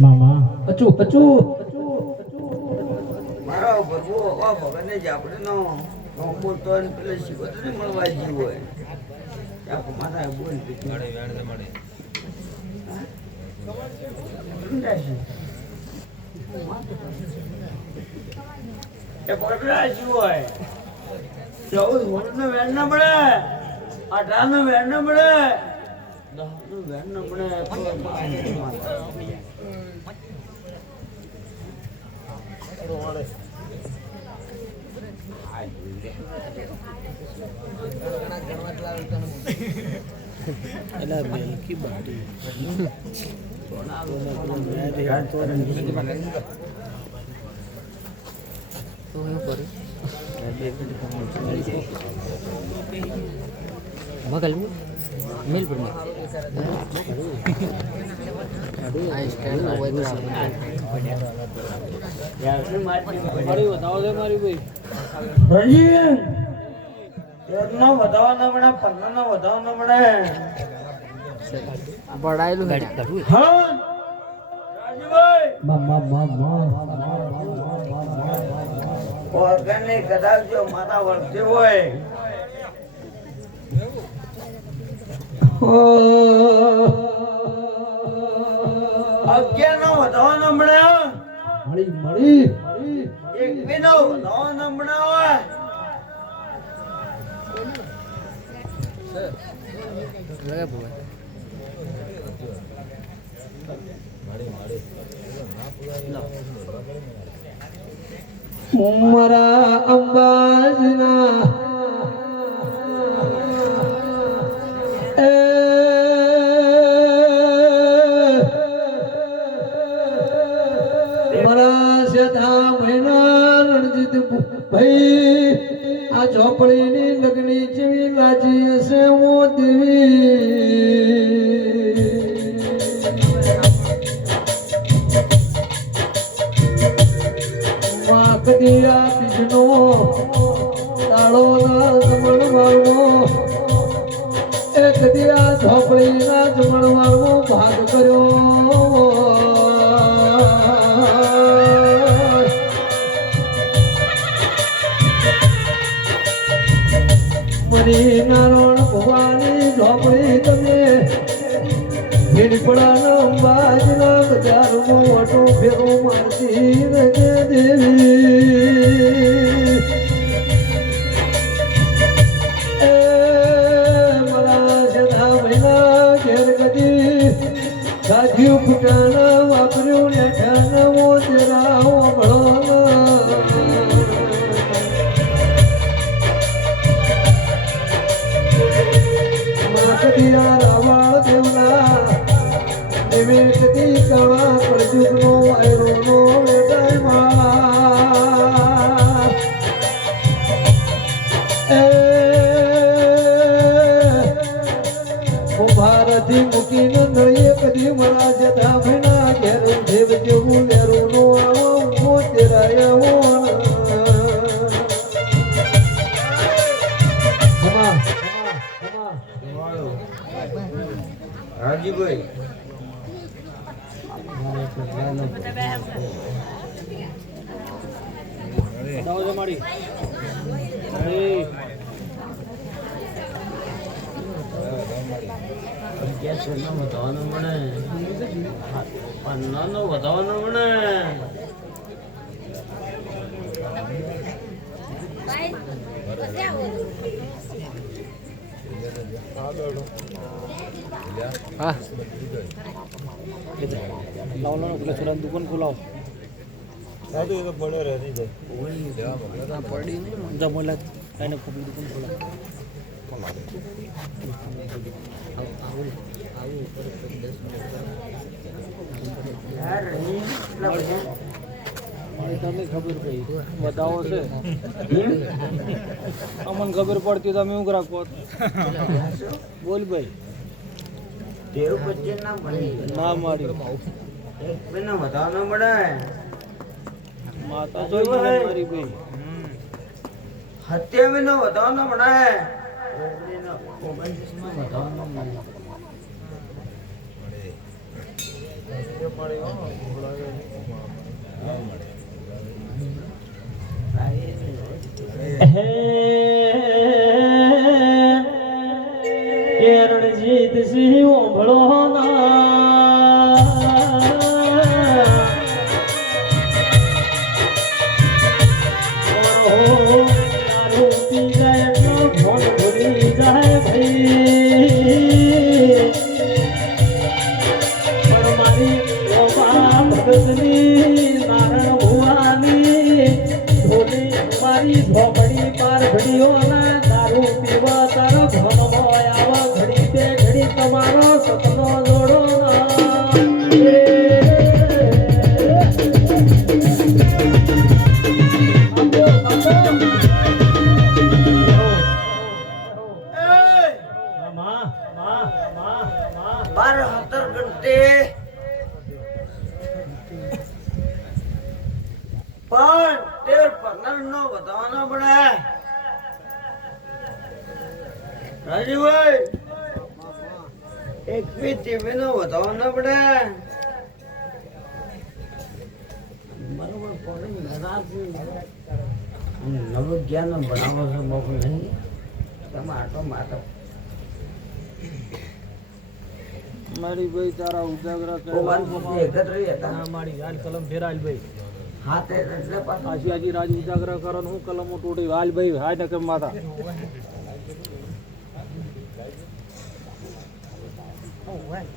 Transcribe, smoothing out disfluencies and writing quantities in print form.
મામા અચુ અચુ મારા ભરવો ભગવાને જ આપણે નો બોલતો પેલે શીખતો ને મળવા જીવ હોય મારા બોલ મળે એ પડરા શું હોય 14 વર્ષનો વેણ ના મળે 18 નો વેણ ના મળે 10 નો વેણ ના મળે એલા બેલકી બાડી તો હું કરી મગલ મિલ પર આ સ્ટાઈલ નો હોય મારી બતાવો દે મારી ભાઈ રજી તેરનો વધાવવાનો મળે 15 નો વધાવવાનો મળે બડાયેલું ગાડી હા રાજુભાઈ ઓર્ગેનિક કદાચ જો માતા વર્તે હોય અગિયારનો વધાવવાનો મળે મળી એક નો વધાવવાનો મળે હોય લગા ભૂવા મારા અંબાજના મારા સદા મહિના રણજીત ભાઈ આ ઝોપડીની લગની જેવી લાજી હશે મો દેવી કદિયા બીજનો તાળો ના જમણ વાળવો એ કદિયા ઝોપડી ના જમણ વાળવો ભાગ કર્યો મરી નારોણ ભવાની ઝોપડી તમે ભીડપડાના અંબાજના બજારમાં ઓટો ફેરો મારતી રજે દેવી એ મારા સદા મહિના ઘેર કદી સાધ્યું ફૂટાના વાપર્યું નેઠાના મોતેરા ઓગળોના માકડિયા રાવળ દેવના વિવેકથી કળા પ્રજુગનો વાયરોનો વેટાઈમાં ભારતી મૂકીને નળીએ કદી મરા જતા ભીના ઘેર દેવ જેવું લેરોનો આવો તેરા આવો રાજીભાઈ મારી વધાવવાનો મળે 15 નો વધાવવાનો મળે હા લાવ લો પેલા છોરાની દુકાન ખોલાવ સાદુ એ તો પડે રહી જાય પડી જમોલા એને ખોલી દુકાન ખોલાવ આવું ઉપર 10 મિનિટ તમને ખબર પડી બતાવો છે અમને ખબર પડતી તમે હું રાખો બોલ ભાઈ દેવ બચ્ચે ના મળી ના મારી એક મહિનો વધાવવાનો મળે માતા જોઈ મારી ભાઈ 27 નો વધાવવાનો મળે 29 નો વધાવવાનો મળે રણજીત સિંહ ઓભળો ઝોપડી પાર ઘડીઓના દારૂ પીવા તરફ ઘણો આવા ઘડી બે ઘડી તમારો સપનો જોડો બાર 17 ઘંटे પણ તેર પગાર નો વધારવાનો પડે રાજુભાઈ 21 ટીવી નો વધારવાનો પડે બરોબર પડે નવું જ્ઞાન બનાવો છો મોકલ નહીં તમે આટો માટો મારી ભાઈ તારા ઉજાગરા મારી હાલ કલમ ફેરાલ ભાઈ હા તે એટલે પાછું આશિયાજી રાજ ઉજાગરા કરો હું કલમો તોડી હાલ ભાઈ હાય ને કેમ માતા Oh, right.